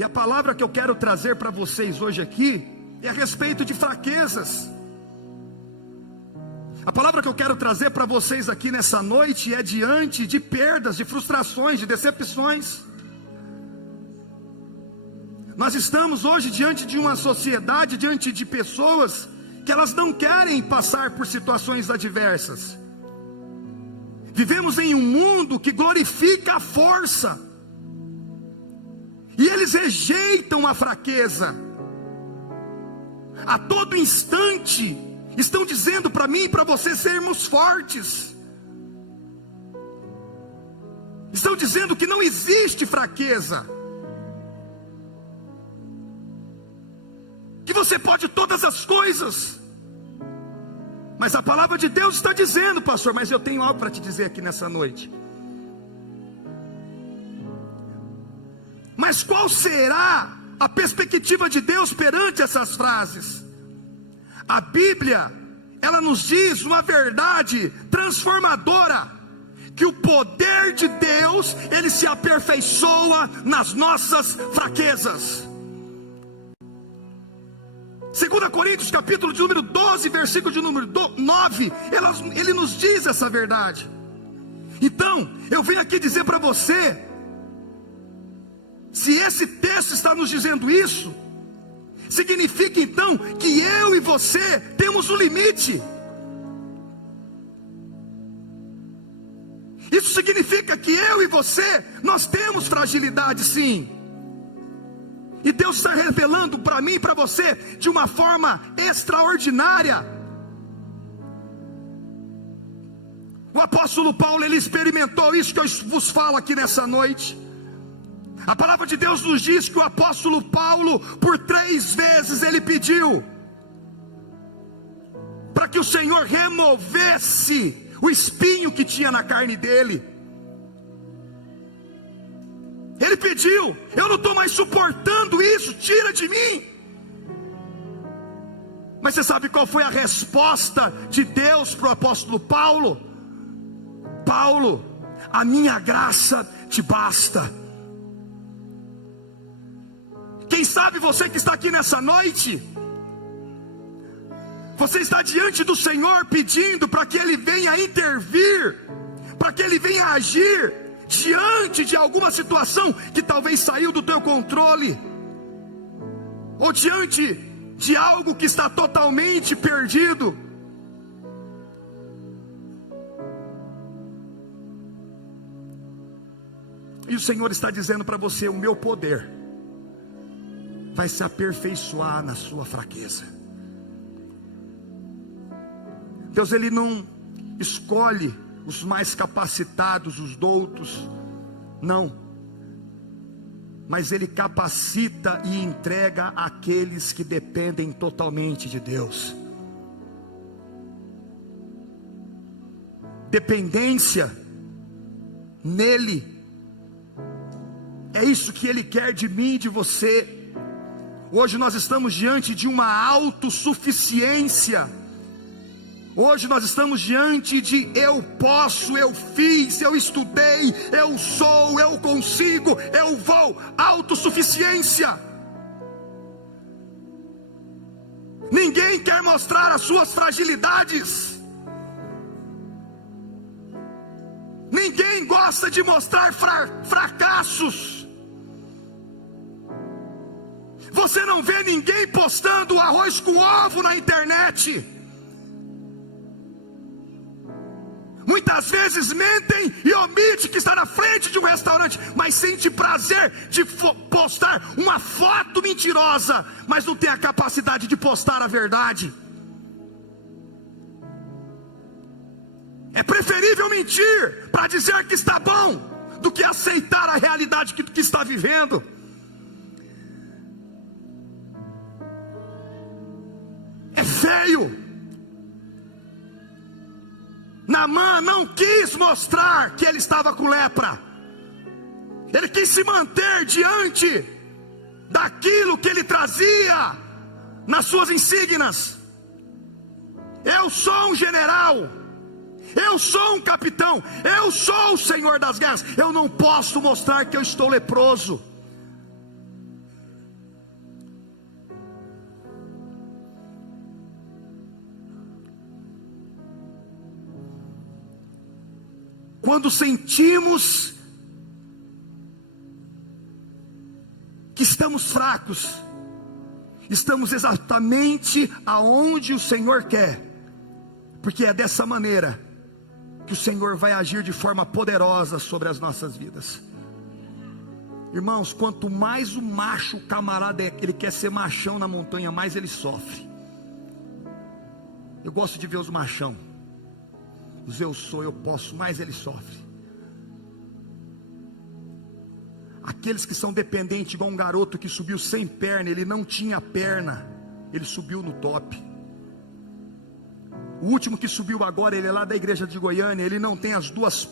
E a palavra que eu quero trazer para vocês hoje aqui é a respeito de fraquezas. A palavra que eu quero trazer para vocês aqui nessa noite é diante de perdas, de frustrações, de decepções. Nós estamos hoje diante de uma sociedade, diante de pessoas que elas não querem passar por situações adversas. Vivemos em um mundo que glorifica a força, e eles rejeitam a fraqueza. A todo instante estão dizendo para mim e para você sermos fortes. Estão dizendo que não existe fraqueza, que você pode todas as coisas. Mas a palavra de Deus está dizendo, pastor, mas eu tenho algo para te dizer aqui nessa noite. Mas qual será a perspectiva de Deus perante essas frases? A Bíblia, ela nos diz uma verdade transformadora, que o poder de Deus, ele se aperfeiçoa nas nossas fraquezas. 2 Coríntios capítulo de número 12, versículo de número 9, ele nos diz essa verdade. Então, eu venho aqui dizer para você, se esse texto está nos dizendo isso, significa então que eu e você temos um limite. Isso significa que eu e você, nós temos fragilidade, sim. E Deus está revelando para mim e para você de uma forma extraordinária. O apóstolo Paulo, ele experimentou isso que eu vos falo aqui nessa noite. A palavra de Deus nos diz que o apóstolo Paulo, por 3 vezes, ele pediu para que o Senhor removesse o espinho que tinha na carne dele. Ele pediu: eu não estou mais suportando isso, tira de mim. Mas você sabe qual foi a resposta de Deus para o apóstolo Paulo? Paulo, a minha graça te basta. Quem sabe você que está aqui nessa noite, você está diante do Senhor pedindo para que Ele venha intervir, para que Ele venha agir diante de alguma situação que talvez saiu do teu controle, ou diante de algo que está totalmente perdido. E o Senhor está dizendo para você: o meu poder vai se aperfeiçoar na sua fraqueza. Deus, Ele não escolhe os mais capacitados, os doutos, não, mas Ele capacita e entrega aqueles que dependem totalmente de Deus. Dependência nele, é isso que Ele quer de mim e de você. Hoje nós estamos diante de uma autossuficiência. Hoje nós estamos diante de eu posso, eu fiz, eu estudei, eu sou, eu consigo, eu vou. Autossuficiência. Ninguém quer mostrar as suas fragilidades. Ninguém gosta de mostrar fracassos. Você não vê ninguém postando arroz com ovo na internet. Muitas vezes mentem e omitem que está na frente de um restaurante, mas sente prazer de postar uma foto mentirosa, mas não tem a capacidade de postar a verdade. É preferível mentir para dizer que está bom, do que aceitar a realidade que está vivendo. É feio. Naamã não quis mostrar que ele estava com lepra. Ele quis se manter diante daquilo que ele trazia nas suas insígnias. Eu sou um general, eu sou um capitão, eu sou o Senhor das guerras. Eu não posso mostrar que eu estou leproso. quando sentimos que estamos fracos, estamos exatamente aonde o Senhor quer, porque é dessa maneira que o Senhor vai agir de forma poderosa sobre as nossas vidas. Irmãos, quanto mais o macho, o camarada, ele quer ser machão na montanha, mais ele sofre. Eu gosto de ver os machão, os eu sou, eu posso, mais ele sofre. Aqueles que são dependentes, igual um garoto que subiu sem perna, ele não tinha perna, ele subiu no top. O último que subiu agora, ele é lá da igreja de Goiânia, ele não tem as duas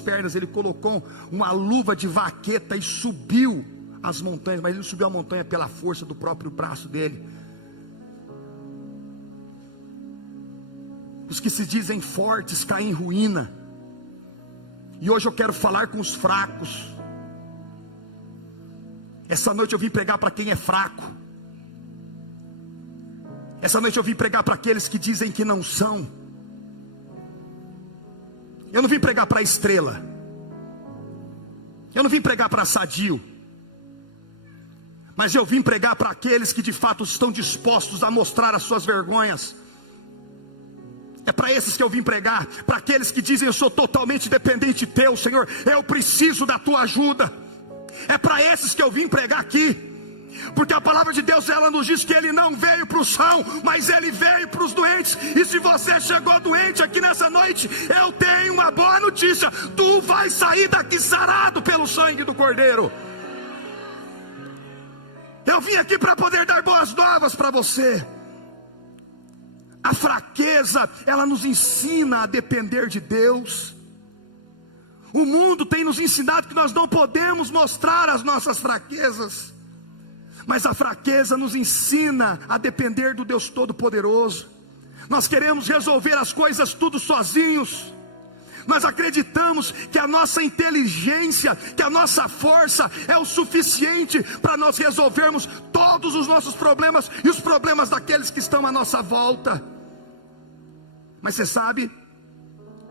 pernas, ele colocou uma luva de vaqueta e subiu as montanhas, mas ele não subiu a montanha pela força do próprio braço dele. Os que se dizem fortes caem em ruína. E hoje eu quero falar com os fracos. Essa noite eu vim pregar para quem é fraco. Essa noite eu vim pregar para aqueles que dizem que não são. Eu não vim pregar para a estrela. Eu não vim pregar para sadio. Mas eu vim pregar para aqueles que de fato estão dispostos a mostrar as suas vergonhas. É para esses que eu vim pregar. Para aqueles que dizem: eu sou totalmente dependente teu, Senhor, eu preciso da tua ajuda. É para esses que eu vim pregar aqui. Porque a palavra de Deus, ela nos diz que Ele não veio para o são, mas Ele veio para os doentes. E se você chegou doente aqui nessa noite, eu tenho uma boa notícia: tu vai sair daqui sarado pelo sangue do Cordeiro. Eu vim aqui para poder dar boas novas para você. A fraqueza, ela nos ensina a depender de Deus. O mundo tem nos ensinado que nós não podemos mostrar as nossas fraquezas, mas a fraqueza nos ensina a depender do Deus Todo-Poderoso. Nós queremos resolver as coisas tudo sozinhos. Nós acreditamos que a nossa inteligência, que a nossa força é o suficiente para nós resolvermos todos os nossos problemas e os problemas daqueles que estão à nossa volta. Mas você sabe,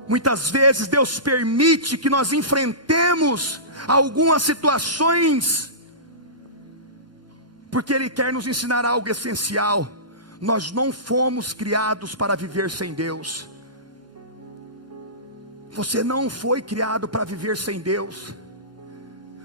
muitas vezes Deus permite que nós enfrentemos algumas situações, porque Ele quer nos ensinar algo essencial. Nós não fomos criados para viver sem Deus. Você não foi criado para viver sem Deus.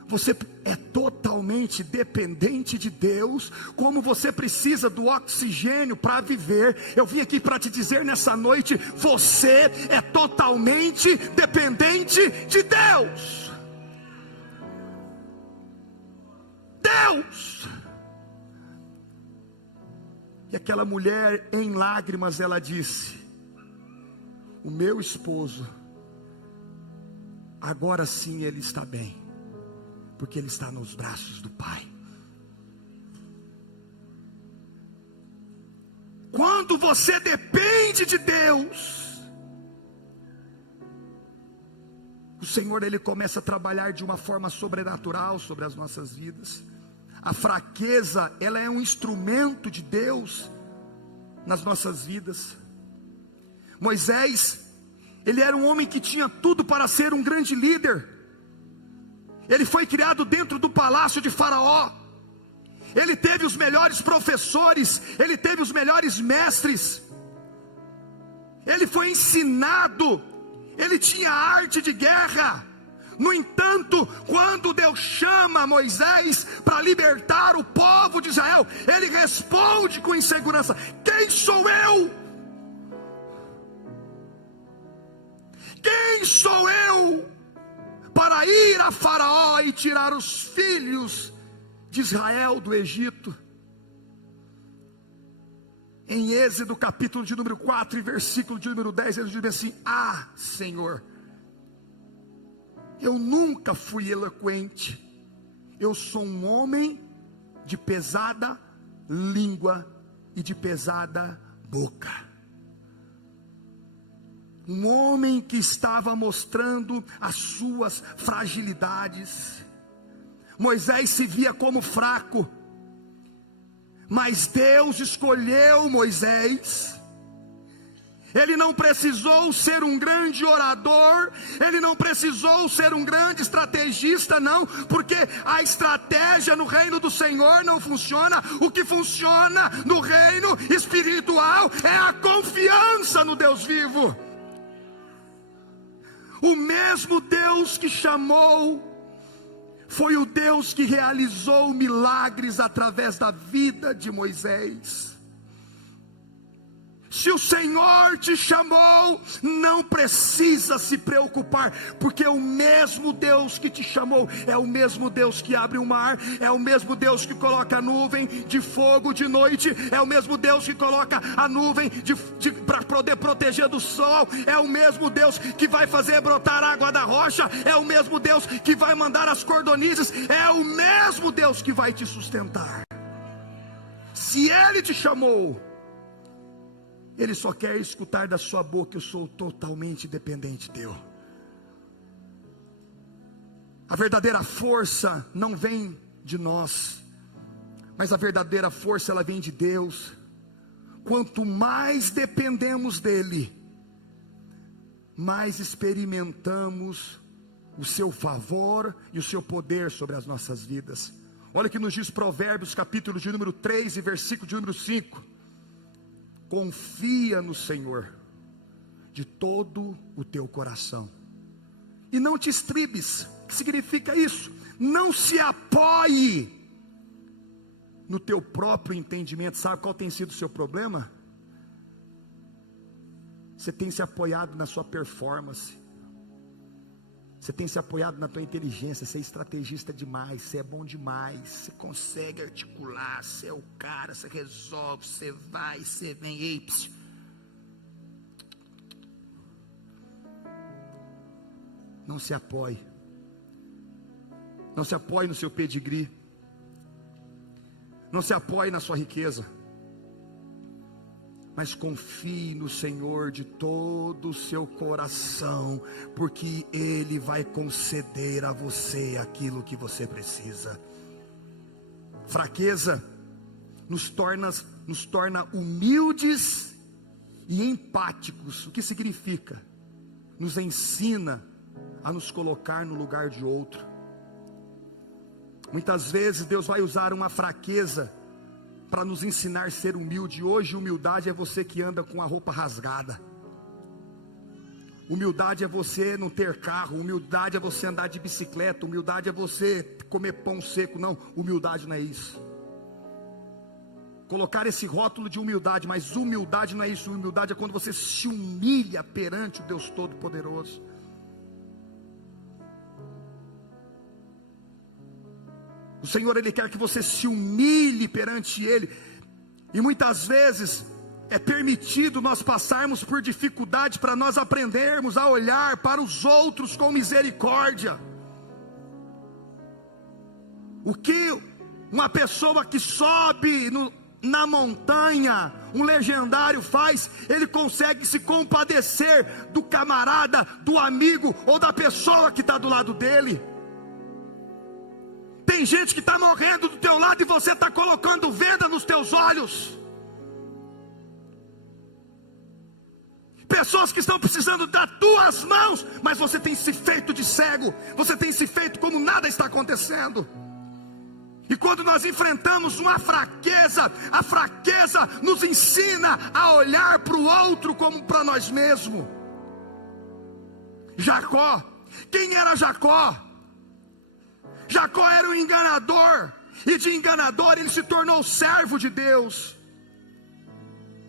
Você é totalmente dependente de Deus, como você precisa do oxigênio para viver. Eu vim aqui para te dizer nessa noite: você é totalmente dependente de Deus. Deus. E aquela mulher em lágrimas, ela disse: o meu esposo, agora sim ele está bem, porque ele está nos braços do Pai. Quando você depende de Deus, o Senhor, Ele começa a trabalhar de uma forma sobrenatural sobre as nossas vidas. A fraqueza, ela é um instrumento de Deus nas nossas vidas. Moisés, ele era um homem que tinha tudo para ser um grande líder. Ele foi criado dentro do palácio de Faraó. Ele teve os melhores professores, ele teve os melhores mestres. Ele foi ensinado, ele tinha arte de guerra. No entanto, quando Deus chama Moisés para libertar o povo de Israel, ele responde com insegurança: quem sou eu? Quem sou eu para ir a Faraó e tirar os filhos de Israel do Egito? Em Êxodo capítulo de número 4 e versículo de número 10, ele diz assim: ah, Senhor, eu nunca fui eloquente, eu sou um homem de pesada língua e de pesada boca. Um homem que estava mostrando as suas fragilidades. Moisés se via como fraco, mas Deus escolheu Moisés. Ele não precisou ser um grande orador, ele não precisou ser um grande estrategista, não, porque a estratégia no reino do Senhor não funciona. O que funciona no reino espiritual é a confiança no Deus vivo. O mesmo Deus que chamou, foi o Deus que realizou milagres através da vida de Moisés. Se o Senhor te chamou, não precisa se preocupar, porque o mesmo Deus que te chamou é o mesmo Deus que abre o mar, é o mesmo Deus que coloca a nuvem de fogo de noite, é o mesmo Deus que coloca a nuvem para poder proteger do sol, é o mesmo Deus que vai fazer brotar água da rocha, é o mesmo Deus que vai mandar as cordonizes, é o mesmo Deus que vai te sustentar. Se Ele te chamou, Ele só quer escutar da sua boca: eu sou totalmente dependente teu. A verdadeira força não vem de nós, mas a verdadeira força ela vem de Deus. Quanto mais dependemos dEle, mais experimentamos o seu favor e o seu poder sobre as nossas vidas. Olha o que nos diz Provérbios capítulo de número 3 e versículo de número 5. Confia no Senhor de todo o teu coração e não te estribes. O que significa isso? Não se apoie no teu próprio entendimento. Sabe qual tem sido o seu problema? Você tem se apoiado na sua performance, você tem se apoiado na tua inteligência. Você é estrategista demais, você é bom demais, você consegue articular, você é o cara, você resolve, você vai, você vem. Ei, não se apoie, não se apoie no seu pedigree, não se apoie na sua riqueza, mas confie no Senhor de todo o seu coração, porque Ele vai conceder a você aquilo que você precisa. Fraqueza nos torna humildes e empáticos. O que significa? Nos ensina a nos colocar no lugar de outro. Muitas vezes Deus vai usar uma fraqueza para nos ensinar a ser humilde. Hoje humildade é você que anda com a roupa rasgada. Humildade é você não ter carro. Humildade é você andar de bicicleta. Humildade é você comer pão seco. Não, humildade não é isso. Colocar esse rótulo de humildade, mas humildade não é isso. Humildade é quando você se humilha perante o Deus Todo-Poderoso. O Senhor, Ele quer que você se humilhe perante Ele. E muitas vezes é permitido nós passarmos por dificuldade para nós aprendermos a olhar para os outros com misericórdia. O que uma pessoa que sobe na montanha, um legendário faz, ele consegue se compadecer do camarada, do amigo ou da pessoa que está do lado dele. Tem gente que está morrendo do teu lado e você está colocando venda nos teus olhos. Pessoas que estão precisando das tuas mãos, mas você tem se feito de cego, você tem se feito como nada está acontecendo. E quando nós enfrentamos uma fraqueza, a fraqueza nos ensina a olhar para o outro como para nós mesmos. Jacó, quem era Jacó? Jacó era um enganador, e de enganador ele se tornou servo de Deus.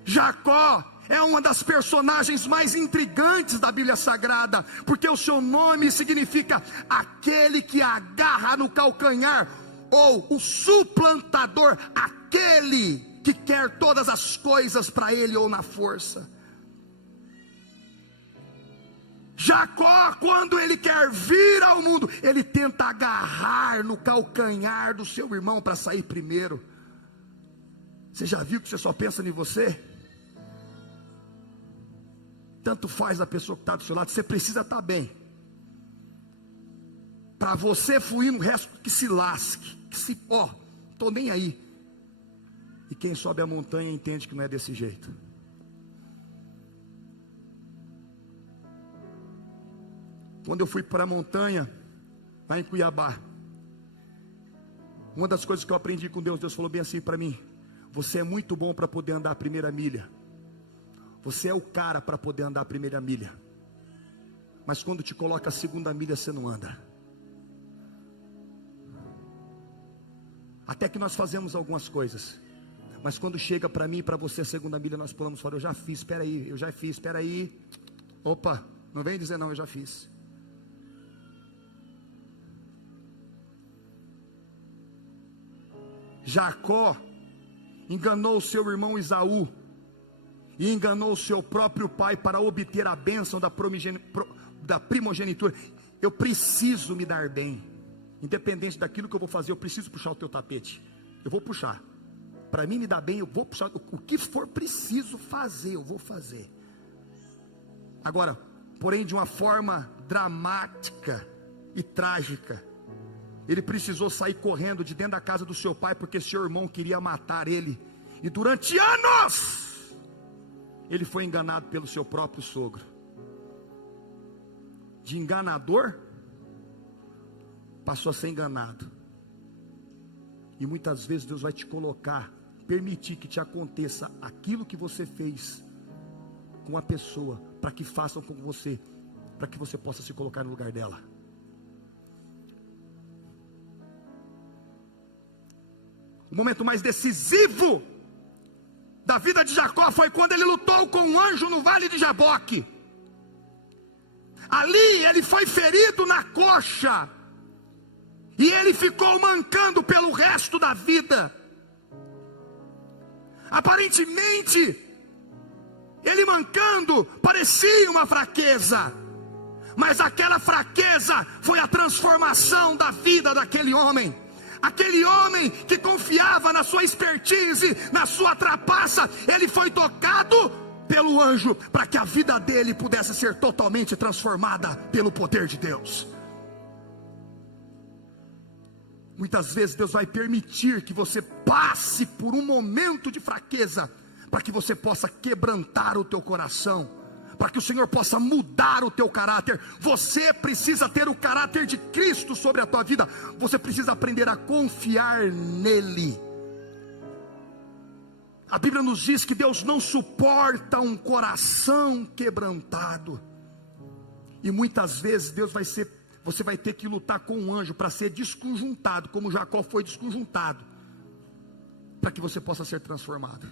Jacó é uma das personagens mais intrigantes da Bíblia Sagrada, porque o seu nome significa aquele que agarra no calcanhar, ou o suplantador, aquele que quer todas as coisas para ele ou na força. Jacó, quando ele quer vir ao mundo, ele tenta agarrar no calcanhar do seu irmão para sair primeiro. Você já viu que você só pensa em você? Tanto faz a pessoa que está do seu lado, você precisa estar bem. Para você fluir, o resto que se lasque, que se, estou nem aí. E quem sobe a montanha entende que não é desse jeito. Quando eu fui para a montanha, lá em Cuiabá, uma das coisas que eu aprendi com Deus, Deus falou bem assim para mim: você é muito bom para poder andar a primeira milha, você é o cara para poder andar a primeira milha, mas quando te coloca a segunda milha, você não anda. Até que nós fazemos algumas coisas, mas quando chega para mim e para você a segunda milha, nós pulamos fora. Eu já fiz, espera aí, eu já fiz, espera aí. Opa, não vem dizer não, eu já fiz. Jacó enganou o seu irmão Esaú e enganou o seu próprio pai para obter a bênção da primogenitura. Eu preciso me dar bem, independente daquilo que eu vou fazer. Eu preciso puxar o teu tapete, eu vou puxar. Para mim me dar bem, eu vou puxar. O que for preciso fazer, eu vou fazer. Agora, porém, de uma forma dramática e trágica, ele precisou sair correndo de dentro da casa do seu pai, porque seu irmão queria matar ele. E durante anos, ele foi enganado pelo seu próprio sogro. De enganador, passou a ser enganado. E muitas vezes Deus vai te colocar, permitir que te aconteça aquilo que você fez com a pessoa, para que façam com você, para que você possa se colocar no lugar dela. O momento mais decisivo da vida de Jacó foi quando ele lutou com um anjo no vale de Jaboque. Ali ele foi ferido na coxa, e ele ficou mancando pelo resto da vida. Aparentemente, ele mancando parecia uma fraqueza, mas aquela fraqueza foi a transformação da vida daquele homem. Aquele homem que confiava na sua expertise, na sua trapaça, ele foi tocado pelo anjo, para que a vida dele pudesse ser totalmente transformada pelo poder de Deus. Muitas vezes Deus vai permitir que você passe por um momento de fraqueza, para que você possa quebrantar o teu coração, para que o Senhor possa mudar o teu caráter. Você precisa ter o caráter de Cristo sobre a tua vida. Você precisa aprender a confiar nele. A Bíblia nos diz que Deus não suporta um coração quebrantado. E muitas vezes você vai ter que lutar com um anjo para ser desconjuntado, como Jacó foi desconjuntado, para que você possa ser transformado.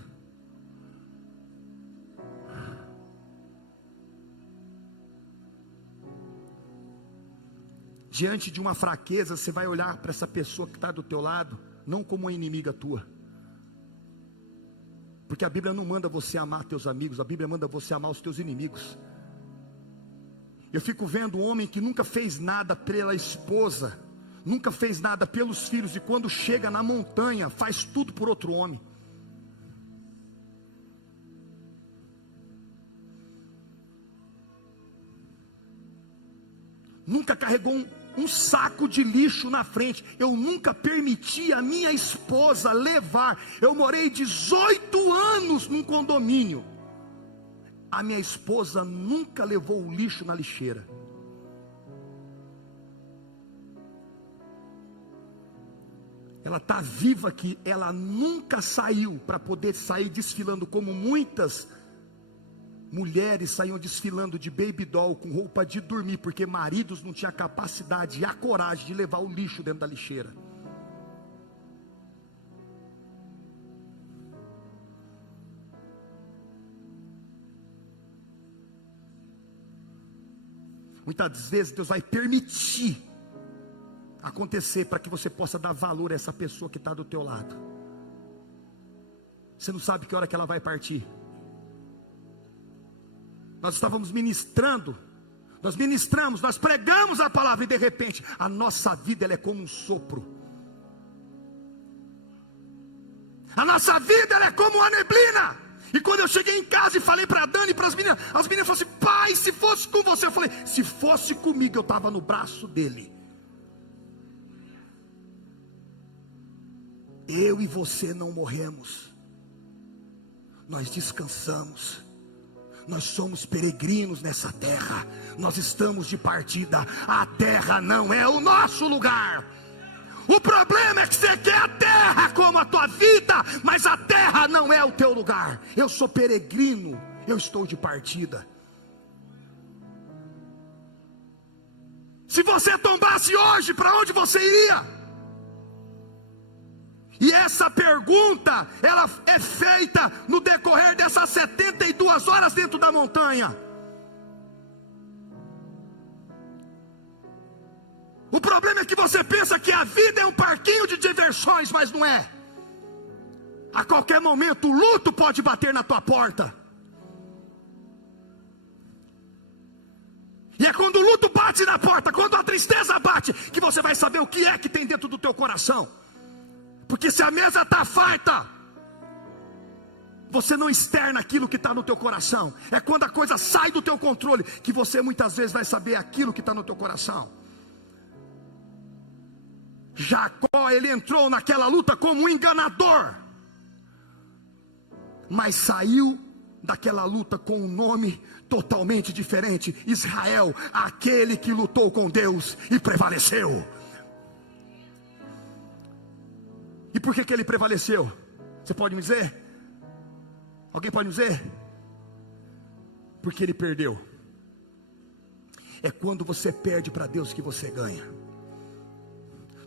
Diante de uma fraqueza, você vai olhar para essa pessoa que está do teu lado, não como uma inimiga tua, porque a Bíblia não manda você amar teus amigos, a Bíblia manda você amar os teus inimigos. Eu fico vendo um homem que nunca fez nada pela esposa, nunca fez nada pelos filhos, e quando chega na montanha, faz tudo por outro homem. Nunca carregou um saco de lixo na frente. Eu nunca permiti a minha esposa levar. Eu morei 18 anos num condomínio. A minha esposa nunca levou o lixo na lixeira. Ela está viva aqui. Ela nunca saiu para poder sair desfilando como muitas mulheres saíam desfilando de baby doll com roupa de dormir, porque maridos não tinham a capacidade e a coragem de levar o lixo dentro da lixeira. Muitas vezes Deus vai permitir acontecer para que você possa dar valor a essa pessoa que está do teu lado. Você não sabe que hora que ela vai partir. Nós estávamos ministrando, nós pregamos a palavra, e de repente a nossa vida ela é como um sopro. A nossa vida ela é como uma neblina. E quando eu cheguei em casa e falei para a Dani e para as meninas falaram assim: pai, se fosse com você. Eu falei: se fosse comigo, eu estava no braço dele. Eu e você não morremos, nós descansamos. Nós somos peregrinos nessa terra, nós estamos de partida, a terra não é o nosso lugar. O problema é que você quer a terra como a tua vida, mas a terra não é o teu lugar. Eu sou peregrino, eu estou de partida. Se você tombasse hoje, para onde você iria? E essa pergunta, ela é feita no decorrer dessas 72 horas dentro da montanha. O problema é que você pensa que a vida é um parquinho de diversões, mas não é. A qualquer momento o luto pode bater na tua porta. E é quando o luto bate na porta, quando a tristeza bate, que você vai saber o que é que tem dentro do teu coração. Porque se a mesa está farta, você não externa aquilo que está no teu coração. É quando a coisa sai do teu controle, que você muitas vezes vai saber aquilo que está no teu coração. Jacó, ele entrou naquela luta como um enganador, mas saiu daquela luta com um nome totalmente diferente: Israel, aquele que lutou com Deus e prevaleceu. E por que ele prevaleceu? Você pode me dizer? Alguém pode me dizer? Porque ele perdeu. É quando você perde para Deus que você ganha.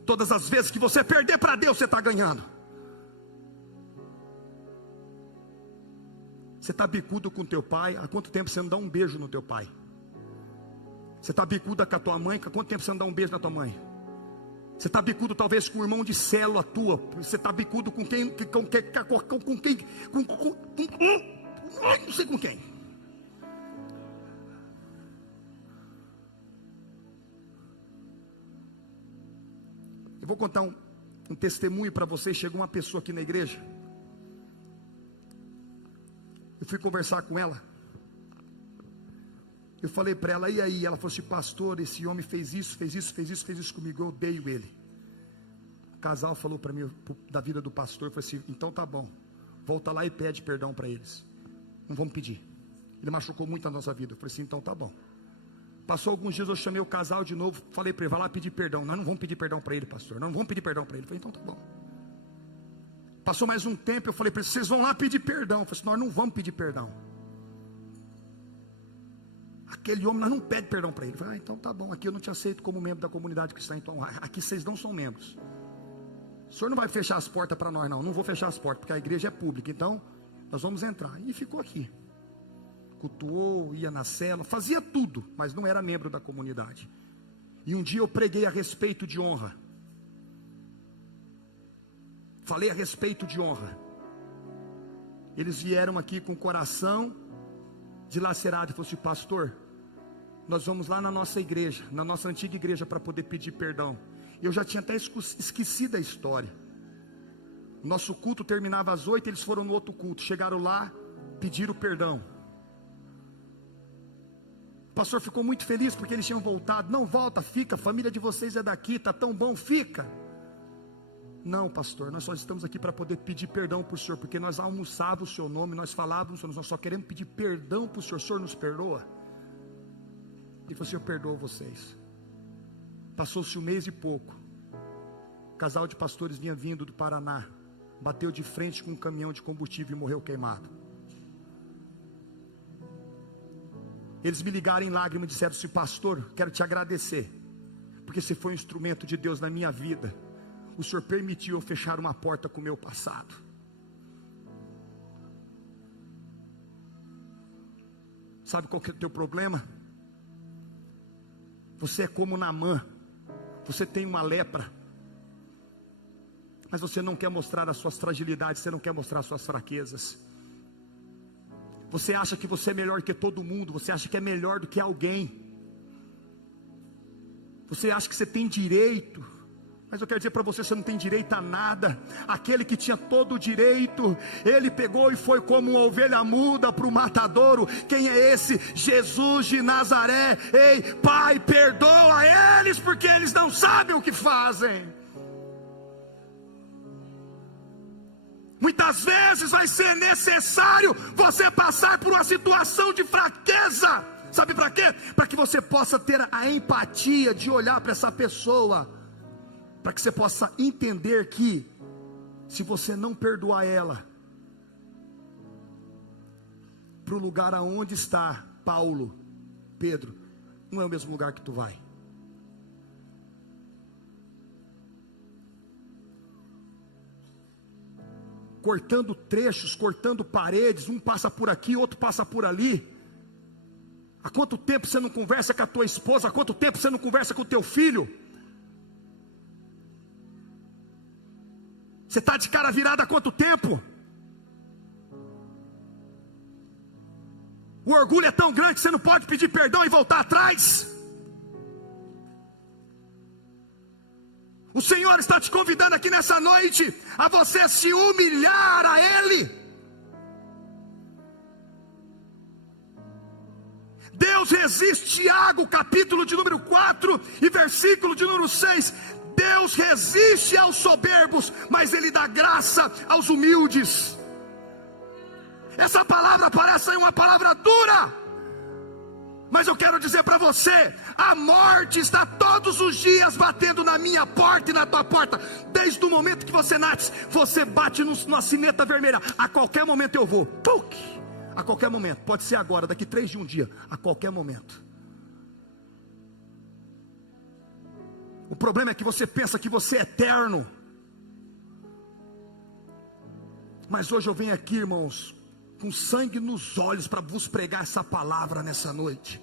Todas as vezes que você perder para Deus, você está ganhando. Você está bicudo com teu pai, há quanto tempo você não dá um beijo no teu pai? Você está bicuda com a tua mãe, há quanto tempo você não dá um beijo na tua mãe? Você está bicudo talvez com um irmão de célula tua. Você está bicudo com quem? Não sei com quem. Eu vou contar um testemunho para vocês. Chegou uma pessoa aqui na igreja. Eu fui conversar com ela. Eu falei para ela, e aí? Ela falou assim: pastor, esse homem fez isso comigo, eu odeio ele. O casal falou para mim, da vida do pastor, eu falei assim: então tá bom, volta lá e pede perdão para eles. Não vamos pedir. Ele machucou muito a nossa vida. Eu falei assim: então tá bom. Passou alguns dias, eu chamei o casal de novo, falei para ele: vai lá pedir perdão. Nós não vamos pedir perdão para ele, pastor, nós não vamos pedir perdão para ele. Eu falei: então tá bom. Passou mais um tempo, eu falei para eles: vocês vão lá pedir perdão. Eu falei assim: nós não vamos pedir perdão. Aquele homem, nós não pedimos perdão para ele. Eu falei: então tá bom, aqui eu não te aceito como membro da comunidade cristã, então aqui vocês não são membros. O senhor não vai fechar as portas para nós, não vou fechar as portas, porque a igreja é pública, então nós vamos entrar. E ficou aqui, cultuou, ia na cela, fazia tudo, mas não era membro da comunidade. E um dia eu preguei a respeito de honra, falei a respeito de honra. Eles vieram aqui com o coração dilacerado e falaram assim: pastor, nós vamos lá na nossa igreja, na nossa antiga igreja, para poder pedir perdão. Eu já tinha até esquecido a história. Nosso culto terminava às 8, eles foram no outro culto, chegaram lá, pediram perdão. O pastor ficou muito feliz porque eles tinham voltado. Não volta, fica, a família de vocês é daqui, está tão bom, fica. Não, pastor, nós só estamos aqui para poder pedir perdão para o senhor, porque nós almoçávamos o seu nome, nós falávamos o seu nome, nós só queremos pedir perdão para o senhor nos perdoa? Ele falou assim: eu perdoo vocês. Passou-se um mês e pouco, o casal de pastores vinha vindo do Paraná, bateu de frente com um caminhão de combustível e morreu queimado. Eles me ligaram em lágrimas e disseram assim: pastor, quero te agradecer, porque você foi um instrumento de Deus na minha vida. O senhor permitiu eu fechar uma porta com o meu passado. Sabe qual que é o teu problema? Você é como Naamã. Você tem uma lepra, mas você não quer mostrar as suas fragilidades, você não quer mostrar as suas fraquezas. Você acha que você é melhor que todo mundo, você acha que é melhor do que alguém. Você acha que você tem direito, mas eu quero dizer para você: você não tem direito a nada. Aquele que tinha todo o direito, ele pegou e foi como uma ovelha muda para o matadouro. Quem é esse? Jesus de Nazaré. Ei, Pai, perdoa eles, porque eles não sabem o que fazem. Muitas vezes vai ser necessário você passar por uma situação de fraqueza. Sabe para quê? Para que você possa ter a empatia de olhar para essa pessoa, para que você possa entender que, se você não perdoar ela, para o lugar aonde está Paulo, Pedro, não é o mesmo lugar que tu vai. Cortando trechos, cortando paredes, um passa por aqui, outro passa por ali. Há quanto tempo você não conversa com a tua esposa? Há quanto tempo você não conversa com o teu filho? Você está de cara virada há quanto tempo? O orgulho é tão grande que você não pode pedir perdão e voltar atrás. O Senhor está te convidando aqui nessa noite a você se humilhar a Ele. Deus resiste, Tiago, capítulo de número 4 e versículo de número 6. Deus resiste aos soberbos, mas Ele dá graça aos humildes. Essa palavra parece uma palavra dura, mas eu quero dizer para você: a morte está todos os dias batendo na minha porta e na tua porta. Desde o momento que você nasce, você bate numa sineta vermelha. A qualquer momento eu vou. A qualquer momento, pode ser agora, daqui 3 dias, um dia, a qualquer momento. O problema é que você pensa que você é eterno. Mas hoje eu venho aqui, irmãos, com sangue nos olhos, para vos pregar essa palavra nessa noite.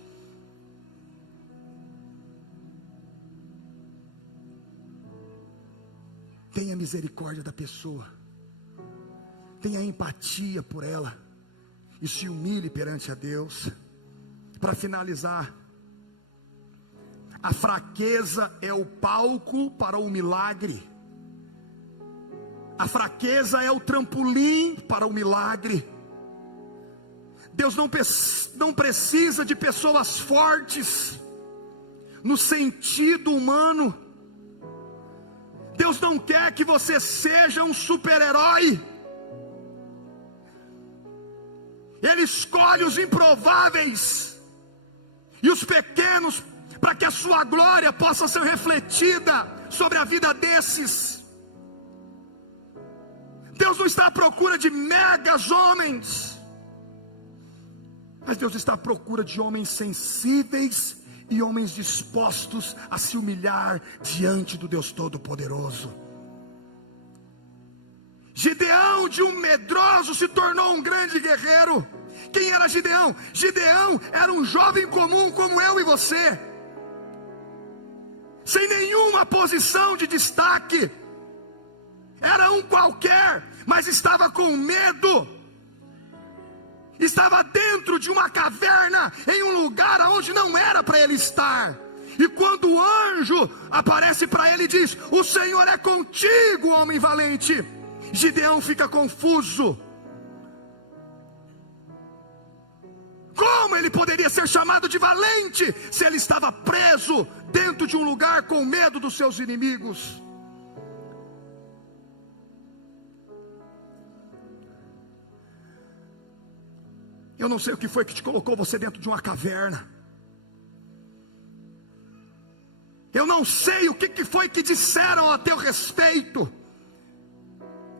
Tenha misericórdia da pessoa, tenha empatia por ela, e se humilhe perante a Deus. Para finalizar, a fraqueza é o palco para o milagre. A fraqueza é o trampolim para o milagre. Deus não precisa de pessoas fortes no sentido humano. Deus não quer que você seja um super-herói. Ele escolhe os improváveis e os pequenos, para que a sua glória possa ser refletida sobre a vida desses. Deus não está à procura de megas homens, mas Deus está à procura de homens sensíveis e homens dispostos a se humilhar diante do Deus Todo-Poderoso. Gideão, de um medroso, se tornou um grande guerreiro. Quem era Gideão? Gideão era um jovem comum como eu e você, sem nenhuma posição de destaque. Era um qualquer, mas estava com medo. Estava dentro de uma caverna, em um lugar onde não era para ele estar. E quando o anjo aparece para ele e diz: o Senhor é contigo, homem valente, Gideão fica confuso. Como ele poderia ser chamado de valente se ele estava preso dentro de um lugar com medo dos seus inimigos? Eu não sei o que foi que te colocou você dentro de uma caverna. Eu não sei o que foi que disseram a teu respeito,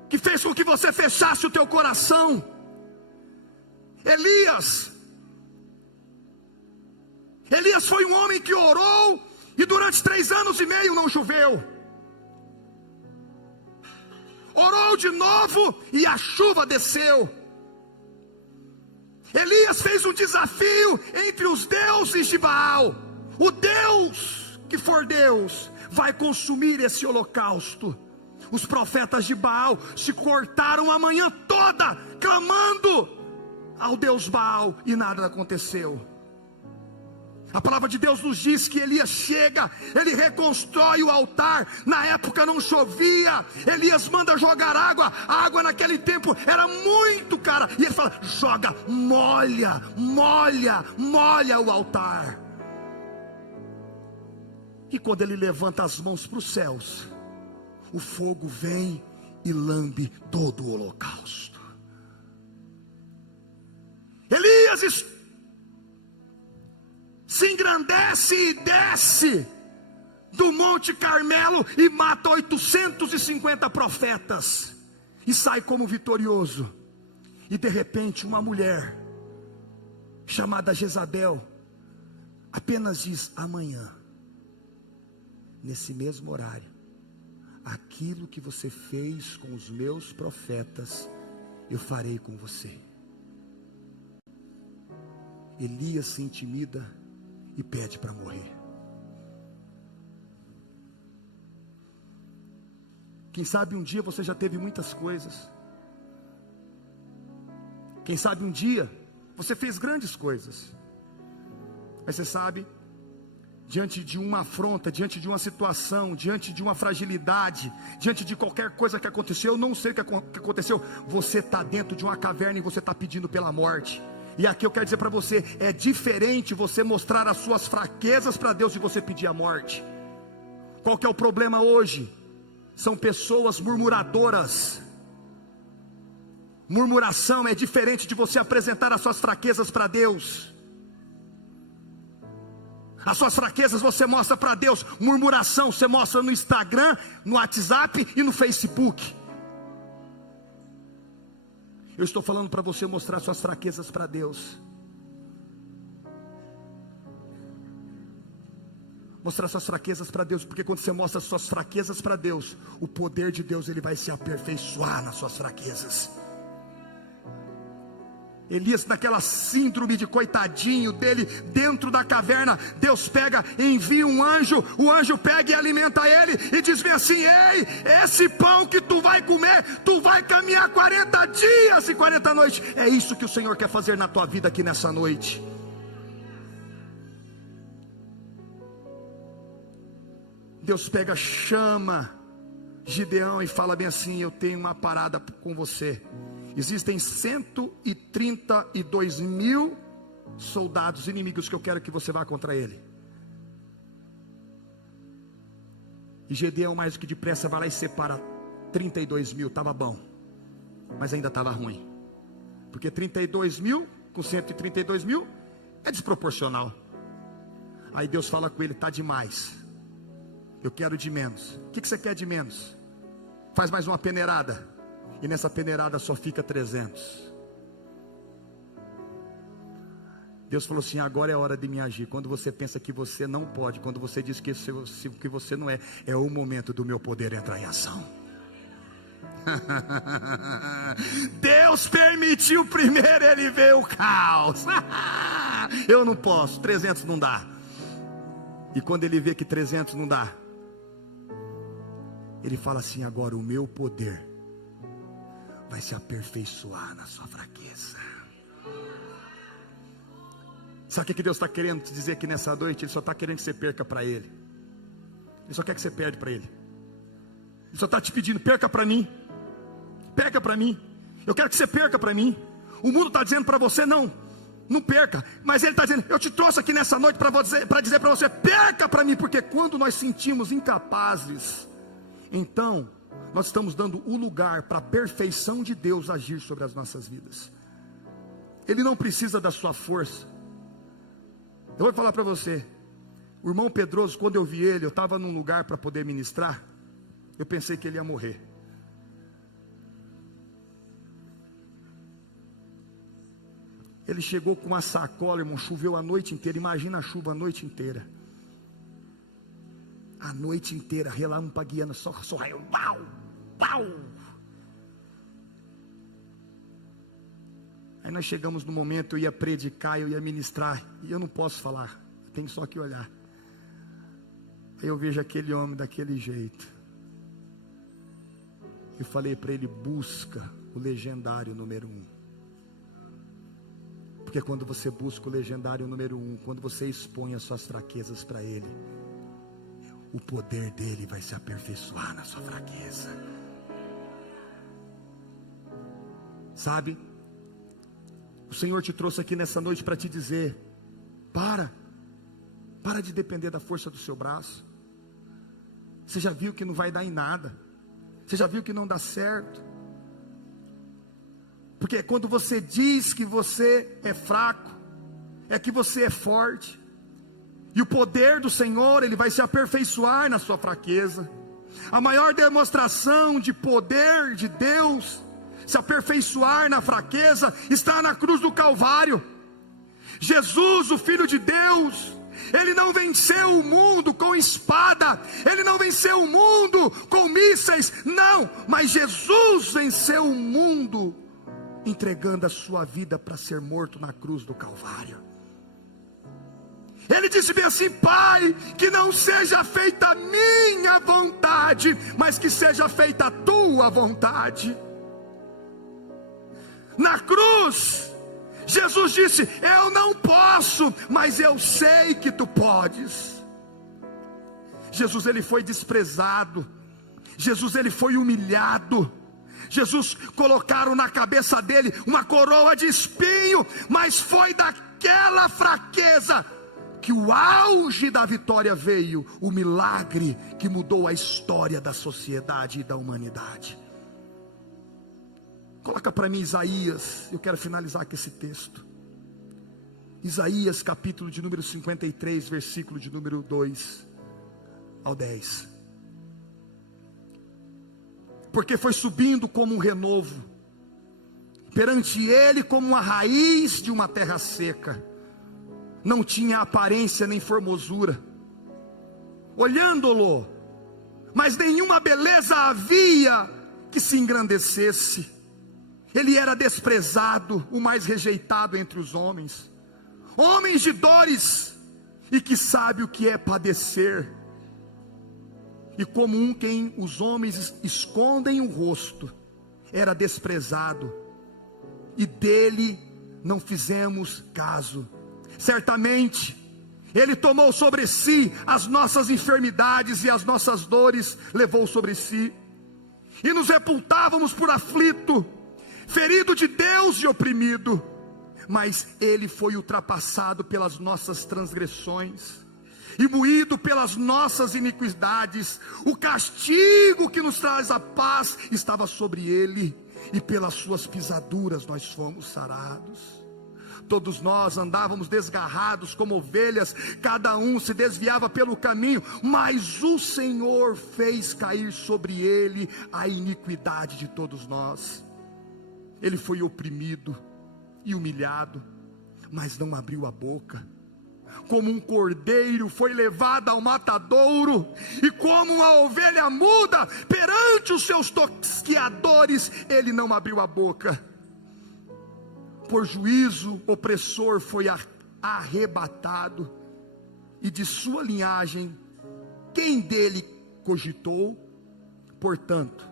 que fez com que você fechasse o teu coração. Elias foi um homem que orou, e durante 3 anos e meio não choveu. Orou de novo e a chuva desceu. Elias fez um desafio entre os deuses de Baal. O Deus que for Deus vai consumir esse holocausto. Os profetas de Baal se cortaram a manhã toda clamando ao Deus Baal e nada aconteceu. A palavra de Deus nos diz que Elias chega, ele reconstrói o altar. Na época não chovia, Elias manda jogar água. A água naquele tempo era muito cara, e ele fala: joga, molha o altar. E quando ele levanta as mãos para os céus, o fogo vem e lambe todo o holocausto. Elias se engrandece e desce do Monte Carmelo e mata 850 profetas e sai como vitorioso. E de repente uma mulher chamada Jezabel apenas diz: amanhã, nesse mesmo horário, aquilo que você fez com os meus profetas, eu farei com você. Elias se intimida e pede para morrer. Quem sabe um dia você já teve muitas coisas. Quem sabe um dia você fez grandes coisas. Mas você sabe, diante de uma afronta, diante de uma situação, diante de uma fragilidade, diante de qualquer coisa que aconteceu, eu não sei o que aconteceu, você está dentro de uma caverna e você está pedindo pela morte. E aqui eu quero dizer para você, é diferente você mostrar as suas fraquezas para Deus e você pedir a morte. Qual que é o problema hoje? São pessoas murmuradoras. Murmuração é diferente de você apresentar as suas fraquezas para Deus. As suas fraquezas você mostra para Deus. Murmuração você mostra no Instagram, no WhatsApp e no Facebook. Eu estou falando para você mostrar suas fraquezas para Deus. Mostrar suas fraquezas para Deus, porque quando você mostra suas fraquezas para Deus, o poder de Deus ele vai se aperfeiçoar nas suas fraquezas. Elias, naquela síndrome de coitadinho dele, dentro da caverna, Deus pega e envia um anjo, o anjo pega e alimenta ele, e diz bem assim: ei, esse pão que tu vai comer, tu vai caminhar 40 dias e 40 noites, é isso que o Senhor quer fazer na tua vida aqui nessa noite. Deus pega, chama Gideão e fala bem assim: eu tenho uma parada com você. Existem 132 mil soldados inimigos que eu quero que você vá contra ele. E Gideão mais do que depressa vai lá e separa 32 mil, estava bom, mas ainda estava ruim. Porque 32 mil com 132 mil é desproporcional. Aí Deus fala com ele: está demais, eu quero de menos. O que você quer de menos? Faz mais uma peneirada. E nessa peneirada só fica 300. Deus falou assim: agora é hora de me agir. Quando você pensa que você não pode, quando você diz que você não é, é o momento do meu poder entrar em ação. Deus permitiu primeiro ele ver o caos. Eu não posso, 300 não dá. E quando ele vê que 300 não dá, ele fala assim: agora o meu poder vai se aperfeiçoar na sua fraqueza. Sabe o que Deus está querendo te dizer aqui nessa noite? Ele só está querendo que você perca para Ele. Ele só quer que você perde para Ele. Ele só está te pedindo: perca para mim. Perca para mim. Eu quero que você perca para mim. O mundo está dizendo para você: não perca. Mas Ele está dizendo: eu te trouxe aqui nessa noite para dizer para você: perca para mim. Porque quando nós sentimos incapazes, então nós estamos dando o lugar para a perfeição de Deus agir sobre as nossas vidas. Ele não precisa da sua força. Eu vou falar para você, o irmão Pedroso, quando eu vi ele, eu estava num lugar para poder ministrar, eu pensei que ele ia morrer. Ele chegou com uma sacola, irmão, choveu a noite inteira. Imagina a chuva a noite inteira. A noite inteira, relâmpagueando, só raio, uau, uau. Aí nós chegamos no momento, eu ia predicar, eu ia ministrar, e eu não posso falar, eu tenho só que olhar. Aí eu vejo aquele homem daquele jeito. Eu falei para ele: busca o legendário número 1. Porque quando você busca o legendário número 1, quando você expõe as suas fraquezas para ele, o poder dele vai se aperfeiçoar na sua fraqueza. Sabe? O Senhor te trouxe aqui nessa noite para te dizer: para de depender da força do seu braço. Você já viu que não vai dar em nada. Você já viu que não dá certo? Porque quando você diz que você é fraco, é que você é forte. E o poder do Senhor, Ele vai se aperfeiçoar na sua fraqueza. A maior demonstração de poder de Deus se aperfeiçoar na fraqueza está na cruz do Calvário. Jesus, o Filho de Deus, Ele não venceu o mundo com espada, Ele não venceu o mundo com mísseis, não, mas Jesus venceu o mundo entregando a sua vida para ser morto na cruz do Calvário. Ele disse bem assim: Pai, que não seja feita a minha vontade, mas que seja feita a tua vontade. Na cruz, Jesus disse: eu não posso, mas eu sei que tu podes. Jesus, ele foi desprezado. Jesus, ele foi humilhado. Jesus, colocaram na cabeça dele uma coroa de espinho, mas foi daquela fraqueza que o auge da vitória veio, o milagre que mudou a história da sociedade e da humanidade. Coloca para mim Isaías, eu quero finalizar com esse texto. Isaías capítulo de número 53, versículo de número 2 ao 10. Porque foi subindo como um renovo, perante ele como uma raiz de uma terra seca, não tinha aparência nem formosura, olhando-lo, mas nenhuma beleza havia que se engrandecesse. Ele era desprezado, o mais rejeitado entre os homens, homens de dores, e que sabe o que é padecer, e como um quem os homens escondem o rosto, era desprezado, e dele não fizemos caso. Certamente ele tomou sobre si as nossas enfermidades e as nossas dores levou sobre si, e nos reputávamos por aflito, ferido de Deus e oprimido, mas ele foi ultrapassado pelas nossas transgressões e moído pelas nossas iniquidades. O castigo que nos traz a paz estava sobre ele, e pelas suas pisaduras nós fomos sarados. Todos nós andávamos desgarrados como ovelhas, cada um se desviava pelo caminho, mas o Senhor fez cair sobre ele a iniquidade de todos nós. Ele foi oprimido e humilhado, mas não abriu a boca. Como um cordeiro foi levado ao matadouro, e como uma ovelha muda perante os seus tosquiadores, ele não abriu a boca. Por juízo opressor foi arrebatado, e de sua linhagem quem dele cogitou? Portanto,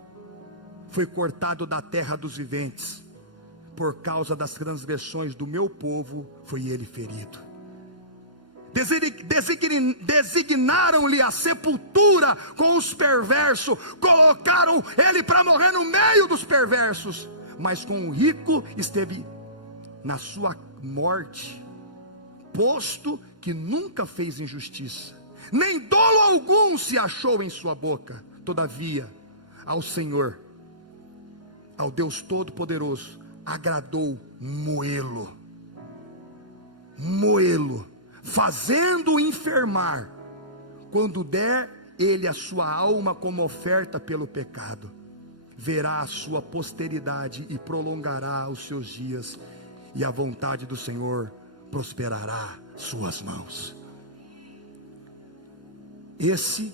foi cortado da terra dos viventes, por causa das transgressões do meu povo foi ele ferido. Designaram-lhe a sepultura com os perversos, colocaram ele para morrer no meio dos perversos, mas com o rico esteve na sua morte, posto que nunca fez injustiça, nem dolo algum se achou em sua boca. Todavia, ao Senhor, ao Deus Todo-Poderoso, agradou moê-lo, fazendo-o enfermar, quando der ele a sua alma como oferta pelo pecado. Verá a sua posteridade e prolongará os seus dias, e a vontade do Senhor prosperará suas mãos. Esse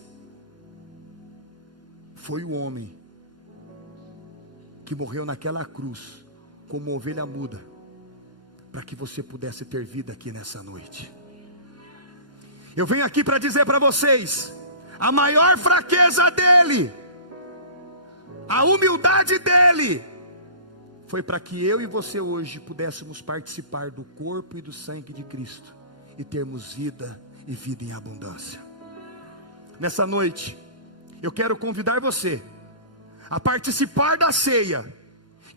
foi o homem que morreu naquela cruz como ovelha muda, para que você pudesse ter vida aqui nessa noite. Eu venho aqui para dizer para vocês, a maior fraqueza dele, a humildade dele, foi para que eu e você hoje pudéssemos participar do corpo e do sangue de Cristo, e termos vida e vida em abundância. Nessa noite, eu quero convidar você a participar da ceia,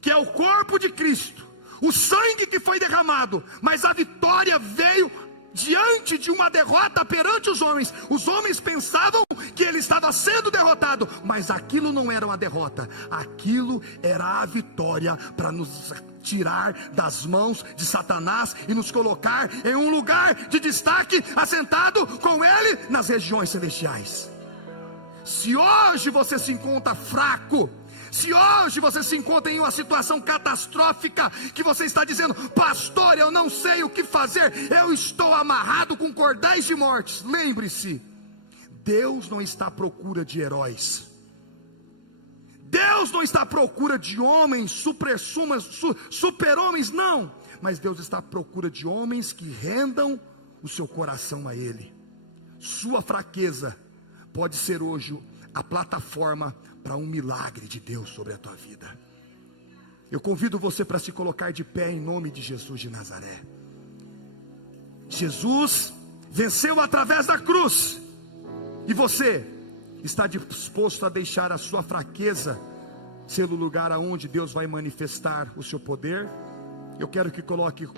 que é o corpo de Cristo, o sangue que foi derramado, mas a vitória veio diante de uma derrota perante os homens pensavam que ele estava sendo derrotado, mas aquilo não era uma derrota, aquilo era a vitória para nos tirar das mãos de Satanás e nos colocar em um lugar de destaque, assentado com ele nas regiões celestiais. Se hoje você se encontra fraco, se hoje você se encontra em uma situação catastrófica, que você está dizendo: pastor, eu não sei o que fazer, eu estou amarrado com cordéis de morte, lembre-se, Deus não está à procura de heróis, Deus não está à procura de homens, super-homens, não, mas Deus está à procura de homens que rendam o seu coração a Ele. Sua fraqueza pode ser hoje a plataforma para um milagre de Deus sobre a tua vida. Eu convido você para se colocar de pé em nome de Jesus de Nazaré. Jesus venceu através da cruz, e você está disposto a deixar a sua fraqueza ser o lugar aonde Deus vai manifestar o seu poder? Eu quero que coloque 2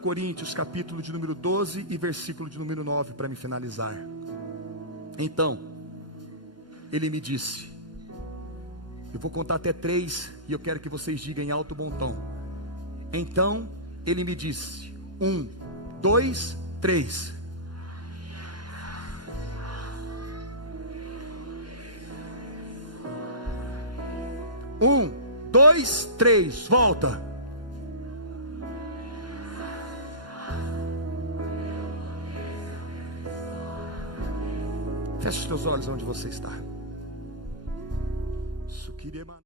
Coríntios capítulo de número 12 e versículo de número 9 para me finalizar. Então ele me disse, eu vou contar até 3 e eu quero que vocês digam em alto bom tom. Então ele me disse: 1, 2, 3. Um, dois, três, volta. Feche os teus olhos onde você está.